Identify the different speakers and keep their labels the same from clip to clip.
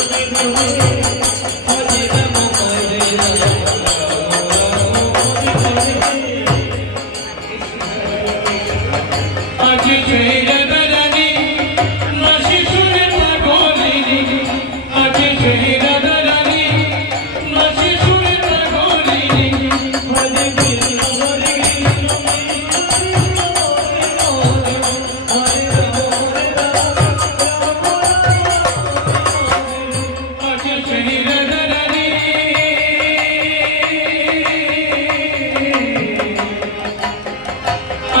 Speaker 1: Thank you.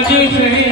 Speaker 1: Jesus.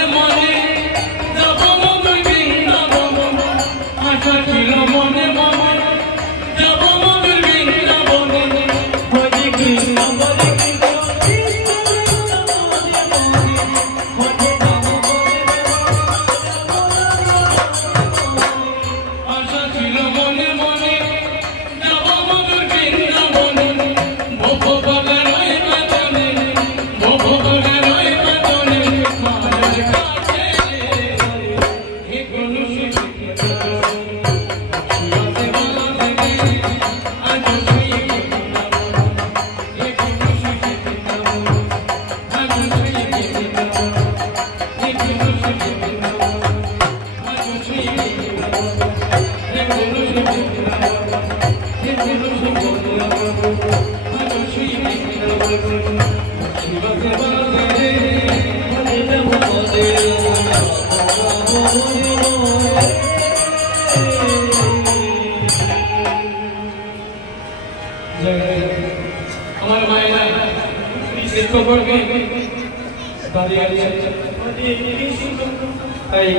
Speaker 1: আমার মায়েরা কৃষ্ণ করবে তাই